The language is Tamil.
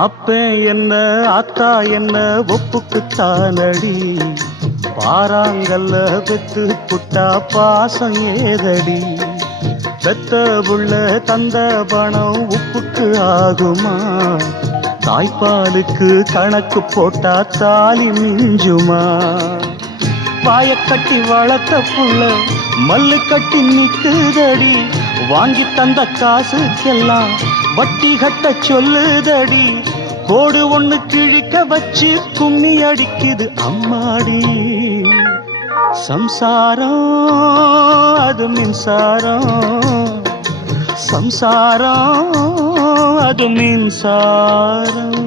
அப்ப என்ன அத்தா என்ன ஒப்புக்குத்தானடி, பாராங்கல்ல பெத்து புட்டா பாசம் ஏதடி. பெத்த புள்ள தந்த பணம் உப்புக்கு ஆகுமா, தாய்ப்பாலுக்கு கணக்கு போட்டா தாலி மிஞ்சுமா. வாயக்கட்டி வளர்த்த புள்ள மல்லு கட்டி நிக்குதடி, வாங்கி தந்த காசுக்கெல்லாம் வட்டி கட்ட சொல்லுதடி. கோடு ஒண்ணு கிழிக்க வச்சு கும்மி அடிக்குது அம்மாடி. சம்சாரம் அது மின்சாரம், சம்சாரம் அது மின்சாரம்.